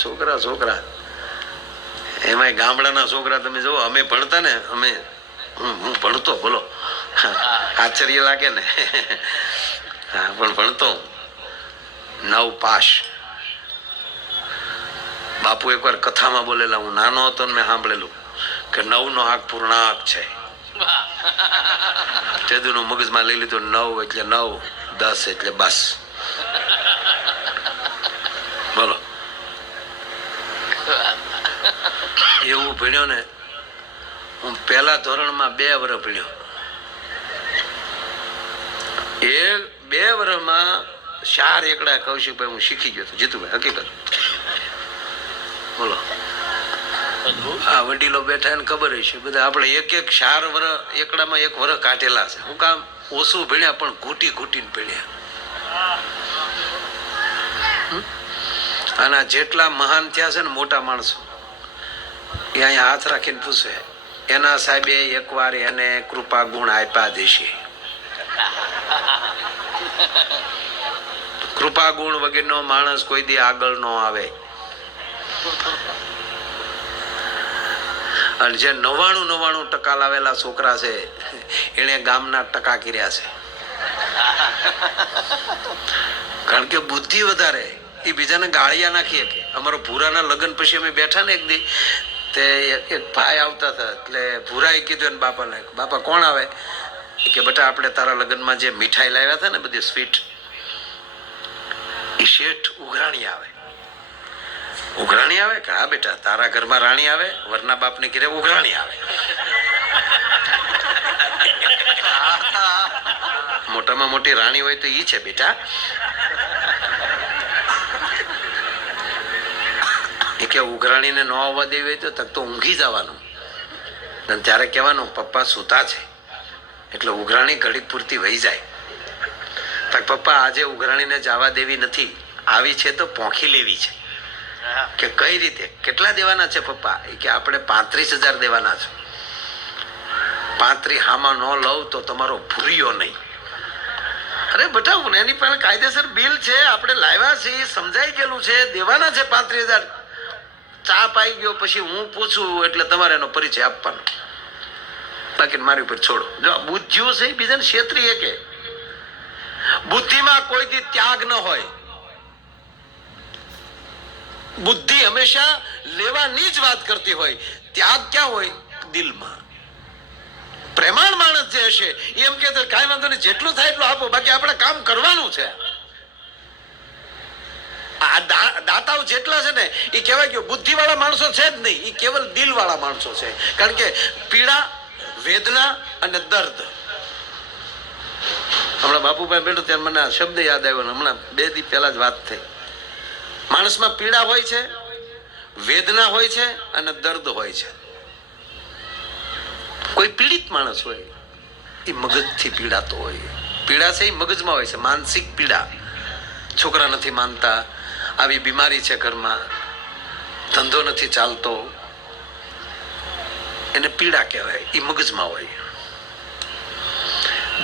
છોકરા છોકરા એમાં ગામડાના છોકરા તમે જો અમે ભણતા ને અમે હું ભણતો બોલો આશ્ચર્ય લાગે ને હા પણ ભણતો 9 પાસ. બાપુ એકવાર કથામાં બોલેલા, હું નાનો હતો ને મેં સાંભળેલું કે 9 નો આંક પૂર્ણાંક છે. તેદુનું મગજમાં લઈ લીધું 9 એટલે 9, 10 એટલે બસ. બોલો એવું ભણ્યો ને. હું પહેલા ધોરણમાં 2 વર્ષ ભણ્યો. એ 2 વર્ષમાં 4 એકડા કૌશિકભાઈ હું શીખી ગયો હતો. જીતુભાઈ હકીકત બોલો. આ વડીલો બેઠા એને ખબર હશે બધા આપણે એક 4 વર્ષ એકડામાં 1 વર્ષ કાઢેલા છે. હું કામ ઓછું ભણ્યા પણ ઘૂંટી ઘૂંટીને ભણ્યા. આના જેટલા મહાન થયા છે ને મોટા માણસો એ અહીંયા હાથ રાખીને પૂછે એના સાહેબે એકવાર એને કૃપા ગુણ આપ્યા દેશે. કૃપા ગુણ વગરનો માણસ કોઈ દી આગળ ન આવે. અને જે 99% લાવેલા છોકરા છે એને ગામના ટકા કર્યા છે. કારણ કે બુદ્ધિ વધારે. એ બીજાને ગાળિયા નાખીએ કે અમારો ભૂરાના લગ્ન પછી અમે બેઠા ને એક દી તે એક ભાઈ આવતા હતા એટલે ભૂરાએ કીધું એને બાપાને, બાપા કોણ આવે? કે બેટા આપણે તારા લગ્નમાં જે મીઠાઈ લાવ્યા હતા ને બધી સ્વીટ એ શેઠ ઉઘરાણી આવે. ઉઘરાણી આવે કે હા બેટા તારા ઘરમાં રાણી આવે, વરના બાપને ઘરે ઉઘરાણી આવે. મોટામાં મોટી રાણી હોય તો ઈ છે બેટા. એ કે ઉઘરાણીને ન આવવા દેવી હોય તો તો ઊંઘી જવાનું. અને ત્યારે કહેવાનું પપ્પા સૂતા છે એટલે ઉઘરાણી ઘડીક પૂરતી વહી જાય. પપ્પા આજે ઉઘરાણીને જવા દેવી નથી, આવી છે તો પોંખી લેવી છે. કે કઈ રીતે? કેટલા દેવાના છે પપ્પા? કે આપણે 35,000 દેવાના છે. 35 હામાં ન લઉં તો તમારો ભૂરિયો નહીં. અરે બેટા હું એની પાસે કાયદેસર બિલ છે, આપણે લાવ્યા છે, સમજાઈ ગયેલું છે, દેવાના છે 35,000. ચા પાઈ ગયો પછી હું પૂછું એટલે તમારે એનો પરિચય આપવાનો, બાકી મારી ઉપર છોડો. જો બુદ્ધિઓ છે બીજાને ક્ષેત્રીય કે બુદ્ધિમાં કોઈ દી ત્યાગ ન હોય. બુદ્ધિ હંમેશા લેવાની જ વાત કરતી હોય. ત્યાગ ક્યાં હોય? દિલમાં. પ્રેમાળ માણસ જે હશે એમ કે કાંઈ વાંધો નહીં, જેટલું થાય એટલું આપો, બાકી આપણે કામ કરવાનું છે. આ દાતાઓ જેટલા છે ને એ કહેવાય કે બુદ્ધિ વાળા માણસો છે જ નહીં, એ કેવલ દિલ વાળા માણસો છે. કારણ કે પીડા, વેદના અને દર્દ. હમણાં બાપુભાઈ બેઠો ત્યારે મને આ શબ્દ યાદ આવ્યો. હમણાં 2 દી પહેલા જ વાત થઈ. માણસમાં પીડા હોય છે, વેદના હોય છે અને દર્દ હોય છે. કોઈ પીડિત માણસ હોય એ મગજથી પીડાતો હોય. પીડા છે એ મગજમાં હોય છે, માનસિક પીડા. છોકરા નથી માનતા, આવી બીમારી છે ઘરમાં, ધંધો નથી ચાલતો, એને પીડા કહેવાય. એ મગજમાં હોય.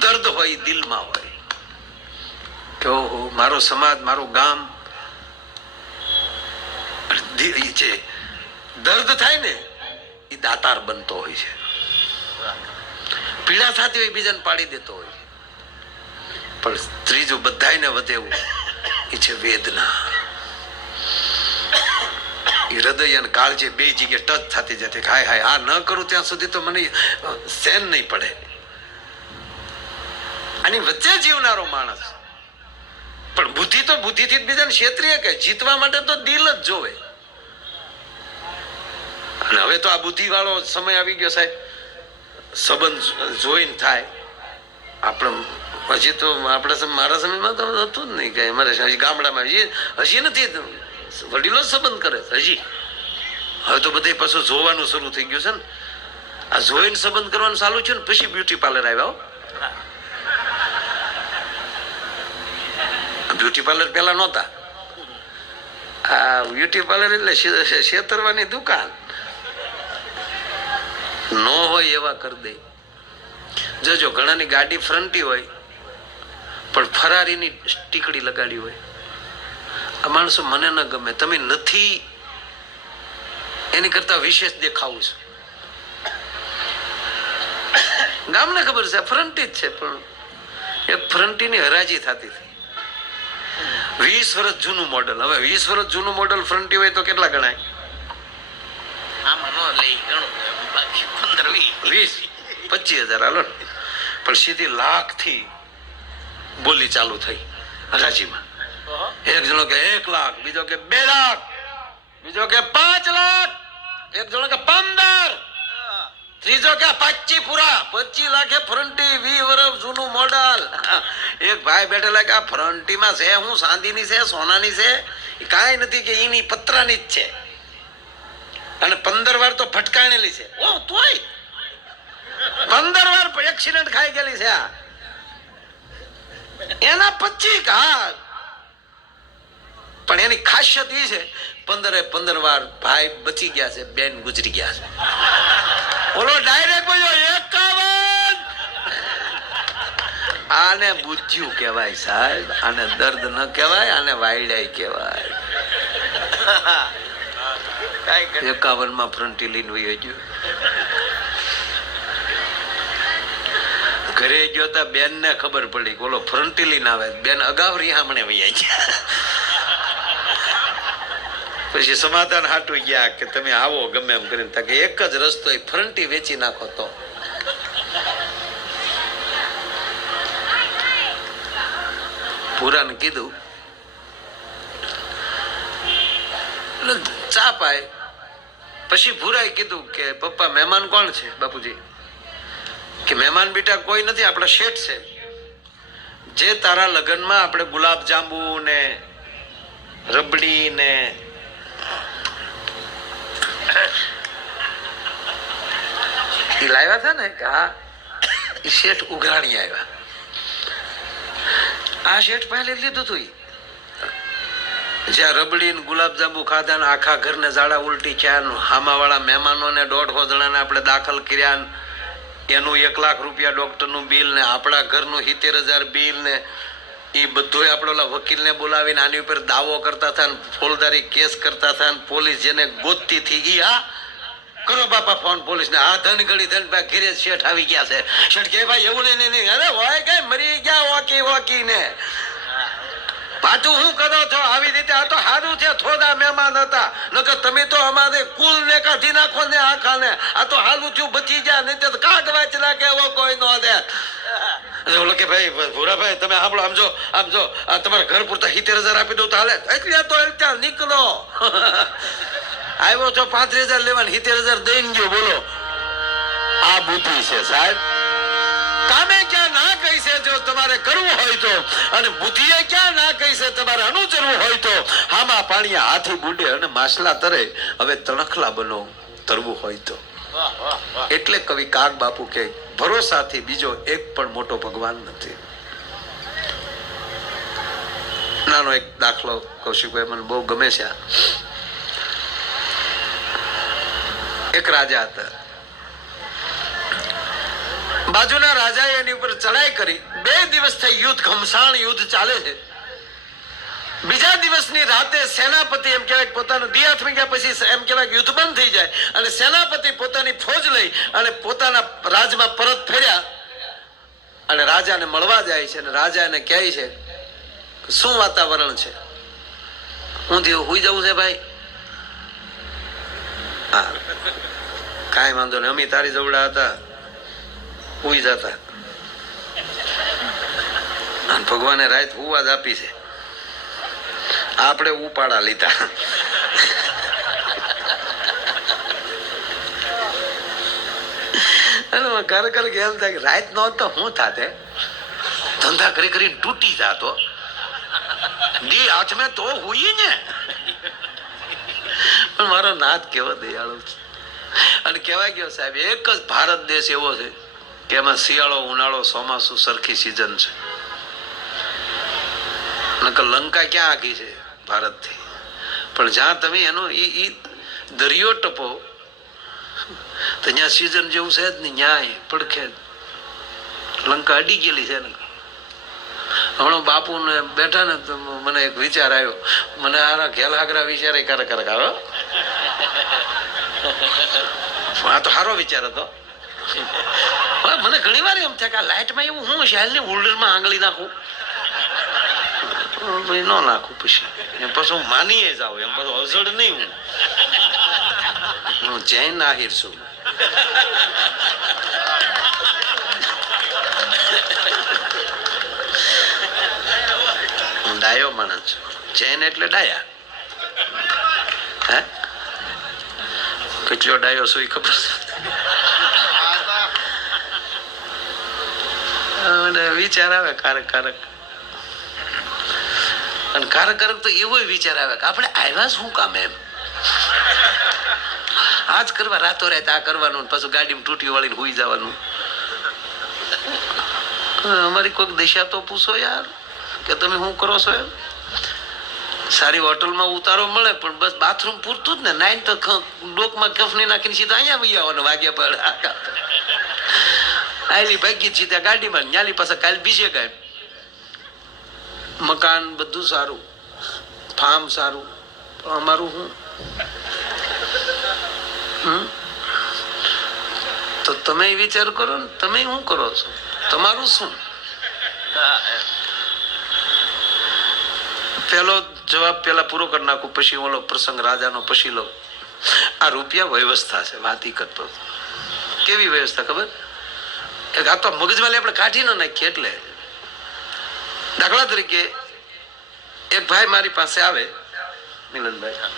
દર્દ હોય દિલમાં હોય કે ઓહો મારો સમાજ, મારું ગામ. જે દર્દ થાય ને એ દાતાર બનતો હોય છે. પીડા થતી હોય બીજાને પાડી દેતો હોય. પણ ત્રીજું બધાને વધેવું એ છે વેદના. એ હૃદય અને કાળજી 2 જગ્યાએ ટચ થતી જતી. હાય હાય આ ન કરું ત્યાં સુધી તો મને સહેન નહીં પડે. આની વચ્ચે જીવનારો માણસ. પણ બુદ્ધિ તો બુદ્ધિથી જ બીજાને ક્ષેત્રીય કે જીતવા માટે તો દિલ જ જોવે. અને હવે તો આ બુદ્ધિ વાળો સમય આવી ગયો સાહેબ. સંબંધ જોઈને થાય. આપણે હજી તો આપણે મારા સમયમાં તો હતું જ નહીં કઈ. અમારે ગામડામાં હજી નથી, વડીલો જ સંબંધ કરે હજી. હવે તો બધે પાછું જોવાનું શરૂ થઈ ગયું છે ને. આ જોઈને સંબંધ કરવાનું ચાલુ છે ને પછી બ્યુટી પાર્લર આવ્યા. બ્યુટી પાર્લર પેલા નહોતા. આ બ્યુટી પાર્લર એટલે છેતરવાની દુકાન. ન હોય એવા કરી દે. જોજો ઘણાની ગાડી ફ્રન્ટી હોય પણ ફરારીની ટીકડી લગાડી હોય. આ માણસો મને ન ગમે. તમે નથી એની કરતા વિશેષ દેખાવું છું. ગામને ખબર છે ફ્રન્ટી જ છે, પણ એક ફ્રન્ટીની હરાજી થતી હતી. 20 વર્ષ જૂનું મોડલ. હવે 20 વર્ષ જૂનું મોડલ ફ્રન્ટી હોય તો કેટલા ગણાય? 20-25 હજાર હાલો ને. પણ સીધી લાખ થી બોલી ચાલુ થઈ હરાજીમાં. એક જણો કે 1 લાખ, બીજો કે 2 લાખ, બીજો કે 5 લાખ, એક જણો કે 15, ત્રીજો કે 25 પૂરા. 25 લાખે ફ્રન્ટી, 20 વર્ષ જૂનું મોડલ. એક ભાઈ બેઠેલા કે આ ફ્રન્ટી માં છે હું ચાંદીની છે, સોનાની છે? કાંઈ નથી કે એની પતરાની જ છે, અને 15 વાર તો ફટકાણેલી છે. ઓ તોય 15 વાર એક્સિડન્ટ ખાઈ ગયેલી છે. એના 25 ઘાત. પણ એની ખાસિયત એ છે 15 વાર ભાઈ બચી ગયા છે, બેન ગુજરી ગયા છે. ઓલો ડાયરેક્ટ બોલ્યો 51. આને બુદ્ધિયું કહેવાય સાહેબ, આને દર્દ ન કહેવાય, આને વાયડાઈ કહેવાય. 51 માં ફ્રન્ટી લઈને વહી ગયો. ઘરે ગયો તા બેન ને ખબર પડી ઓલો ફ્રન્ટી લઈને આવે. બેન અગાઉ રિહામણે વહી ગયા. પછી સમાધાન હાટું ગયા કે તમે આવો ગમે એમ કરીને. કે એક જ રસ્તો, ફ્રન્ટી વેચી નાખો તો. પૂરાને કીધું ચા પાય. પછી ભૂરાએ કીધું કે પપ્પા મહેમાન કોણ છે? બાપુજી કે મહેમાન બેટા કોઈ નથી, આપણા શેઠ છે. જે તારા લગ્નમાં આપણે ગુલાબ જાંબુ ને રબડી ને લાવ્યા હતા ને, કે હા એ શેઠ ઉઘરાણી આવ્યા. આ શેઠ પહેલે લીધું હતું. જ્યાં રબડી ને ગુલાબ જાંબુ ખાધા ને આખા ઘરને ઝાડા ઉલટી થયા, હામા વાળા મહેમાનોને 150 જણાને આપણે દાખલ કર્યા, એનું 1 લાખ રૂપિયા ડોક્ટરનું બિલ ને આપણા ઘરનું 70,000 બિલ ને એ બધું આપણે વકીલને બોલાવીને આની ઉપર દાવો કરતા હતા ને ફોજદારી કેસ કરતા હતા ને પોલીસ જેને ગોતતી થઈ ગઈ. હા કરો બાપા ફોન પોલીસ ને. આ ધન ગળી ધન ભાઈ ઘેરે શેઠ આવી ગયા છે. શેઠ કે ભાઈ એવું નહીં. અરે હોય કઈ મરી ગયા ઓકી ને પાછું હું કરો છો આવી રીતે? આ તો સારું છે થોડા મહેમાન હતા, નકર તમે તો અમારે કુલ ને કાઢી નાખો ને આખા ને. આ તો હાલું થયું બચી ગયા, નહીં તો કાઢવા જ લાગે એવો કોઈ નો દે. ઓલો કે ભાઈ ભૂરાભાઈ તમે સાંભળો, આમ જો આ તમારા ઘર પૂરતા 70,000 આપી દઉં તો હાલે? એટલે તો ત્યાં નીકળો. આવ્યો છો 35,000 લેવા, 70,000 દઈને ગયો. બોલો આ બુદ્ધિ છે સાહેબ. કામે ક્યાં ના કહી છે જો તમારે કરવું હોય તો, અને બુદ્ધિએ ક્યાં ના કહી છે તમારે અનુસરવું હોય તો. હામાં પાણી હાથી બુડે અને માછલા તરે, હવે તણખલા બનો તરવું હોય તો. એટલે કવિ કાગ બાપુ કે ભરોસાથી બીજો એક પણ મોટો ભગવાન નથી. નાનો એક દાખલો કૌશિકભાઈ મને બહુ ગમે છે. એક રાજા હતા. બાજુના રાજાએ એની ઉપર ચડાઈ કરી. 2 દિવસ થઈ યુદ્ધ, ઘમસાણ યુદ્ધ ચાલે છે. બીજા દિવસની રાતે સેનાપતિ એમ કહેવાય પોતાનું દિયાથમી ગયા પછી એમ કહેવાય યુદ્ધ બંધ થઈ જાય, અને સેનાપતિ પોતાની ફોજ લઈ અને પોતાના રાજમાં પરત ફેર્યા, અને રાજાને મળવા જાય છે. અને રાજા એને કહે છે શું વાતાવરણ છે? હું થયું હુઈ જવું છે ભાઈ? હા કાંઈ વાંધો નહીં, અમે તારી જવડા હતા, હુઈ જતા. અને ભગવાને રાત હુવા જ આપી છે, આપણે ઉપાડા લીધા. ખરેખર એમ થાય કે રાત નો તો હું થાતે, ધંધા કરી કરીને તૂટી જાતો, દી હાથમાં તો હુઈ ને. પણ મારો નાથ કેવો દયાળુ છે. અને કહેવાય ગયો સાહેબ એક જ ભારત દેશ એવો છે કે એમાં શિયાળો ઉનાળો ચોમાસું સરખી સિઝન છે. નકર લંકા ક્યાં આગી છે ભારત થી? પણ જ્યાં તમે એનો ઈ દરિયો ટપો તો ત્યાં સિઝન જેવું છે જ નહીં. ન્યાય પડખે લંકા અડી ગયેલી છે ને. હમણાં બાપુ ને બેઠા ને તો મને એક વિચાર આવ્યો. મને આના ઘેલ હાગરા વિચારે કરે આવે આ તો સારો વિચાર હતો. મને ઘણી વાર એમ થાય કે આ લાઈટમાં એવું હું છે, હાલની હોલ્ડરમાં આંગળી નાખું, ન નાખું, પછી હું માનીએ જાઉં, એમ પાછું અઝડ નહીં, હું જૈન આહિર છું. હું ડાયો માણસ છું. જૈન એટલે ડાયા. હે કેટલો ડાયો છું એ ખબર છે. વિચાર આવે કારક કારક, અને કારક કારક તો એવો વિચાર આવે કે આપણે આવ્યા શું કામ, એમ આજ કરવા, રાતો રાત આ કરવાનું, પાછું ગાડીમાં તૂટી વાળીને હુઈ જવાનું. અમારી કોઈક દિશા તો પૂછો યાર કે તમે શું કરો છો. એમ સારી હોટલમાં ઉતારો મળે પણ બસ બાથરૂમ પૂરતું જ ને, નાઈન તો ડોકમાં કફની નાખીને સીધા અહીંયા વહી આવવાનું. વાગ્યા પર આયલી ભાગી જ સીધા ગાડીમાં, ન્યાલી પાસે કાલ બીજે ગાય. મકાન બધું સારું, ફાર્મ સારું, અમારું શું. તો તમે વિચાર કરો ને, તમે શું કરો છો, તમારું શું. પેલો જવાબ પેલા પૂરો કરી નાખું, પછી ઓલો પ્રસંગ રાજાનો પછી લો. આ રૂપિયા વ્યવસ્થા છે. વાત કરતો કેવી વ્યવસ્થા ખબર, આ તો મગજમાં આપણે કાઢી ન નાખીએ. એટલે દાખલા તરીકે એક ભાઈ મારી પાસે આવે, મિલનભાઈ,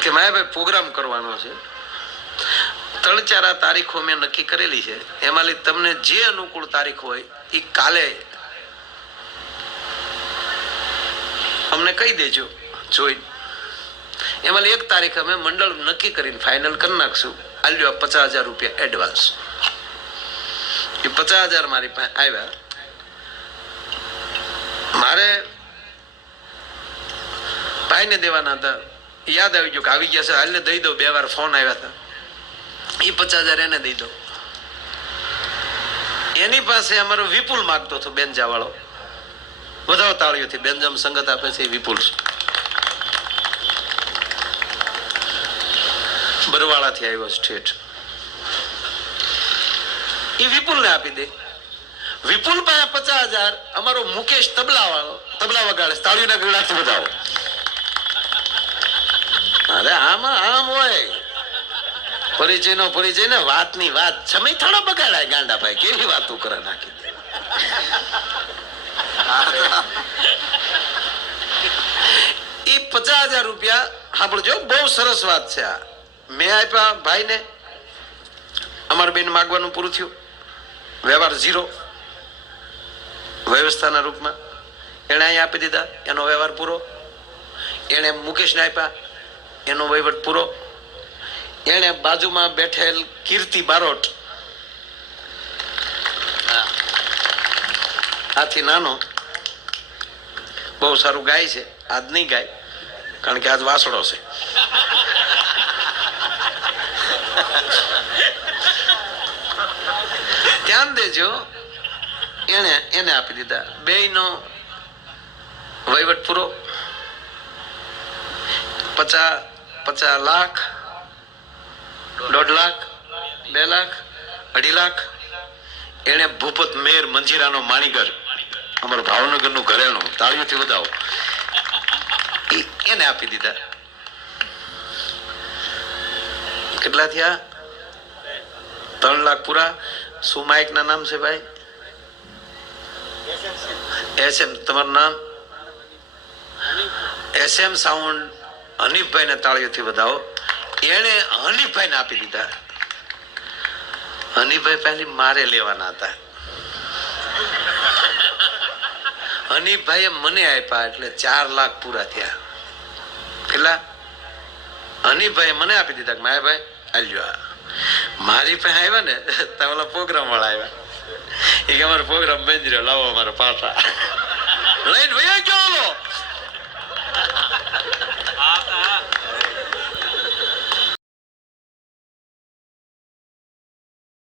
કે માયાભાઈ પ્રોગ્રામ કરવાનો છે, 3-4 તારીખો મેં નક્કી કરેલી છે, એમાં તમને જે અનુકૂળ તારીખ હોય એ કાલે અમને કહી દેજો જોઈ. એમાં એક તારીખ અમે મંડળ નક્કી કરીને ફાઇનલ કરી નાખશું. આલ્યો 50,000 રૂપિયા એડવાન્સ. એ 50,000 મારી પાસે આવ્યા. મારે ભાઈને દેવાના હતા, યાદ આવી ગયું કે આવી ગયા છે, હાલને દઈ દો. 2 વાર ફોન આવ્યા હતા, એ 50,000 એને દઈ દો. એની પાસે અમારો વિપુલ માગતો હતો, બેનજા વાળો. વધારો તાળીઓથી બેનજામ સંગત આપે છે, વિપુલ બરવાળાથી આવ્યો સ્ટેટ. એ વિપુલ ને આપી દે. વિપુલ પાસે 50,000, અમારો મુકેશ તબલા વાળો, તબલા વગાડે, તાળીઓના ગળાથી બધાવો. અરે આમાં આમ હોય, પરિચય નો પરિચય ને વાતની વાત, સમય થોડો બગાડાય. ગાંડા ભાઈ કેવી વાતો કરે નાખી દે. એ 50,000 રૂપિયા સાંભળજો, બહુ સરસ વાત છે આ. મેં આપ્યા ભાઈને, અમારા બેન માગવાનું પૂરું થયું, વ્યવહાર 0 વ્યવસ્થાના રૂપમાં. એને અહીંયા આપી દીધા, એનો વ્યવહાર પૂરો. એને મુકેશને આપ્યા, એનો વહીવટ પૂરો. એને બાજુમાં બેઠેલ કીર્તિ બારોટ, આથી નાનો, બહુ સારું ગાય છે. આજ નહીં ગાય કારણ કે આજ વાસડો છે. ધ્યાન દેજો, એને આપી દીધા. 2 નો વહીવટ પૂરો. 50 લાખ, 1.5 લાખ, 2 લાખ, 2.5 લાખ. એને ભૂપત મેર મંજીરાનો માણીગર, અમારું ભાવનગર નું ઘરેણું, તાળીઓથી વધાવો, એને આપી દીધા. કેટલા થયા? 3 લાખ પૂરા. શું માઇક ના નામ છે ભાઈ? SM. તમારું નામ? SM sound. હનીફભાઈ ને તાળીઓથી વધાવો. એને હનીફભાઈ ને આપી દીધા. હનીફભાઈ પહેલી મારે લેવાના હતા. હનીફભાઈએ મને આપ્યા એટલે 4 લાખ પૂરા થયા. કેટલા? હનીફભાઈએ મને આપી દીધા. માયાભાઈ આલ્યો. મારી પાસે આવ્યા ને તો ઓલા પ્રોગ્રામ વાળા આવ્યા, એ કે અમારો પ્રોગ્રામ બંધ રહ્યો, લાવો અમારા પાછા. લઈને વયો ગયો.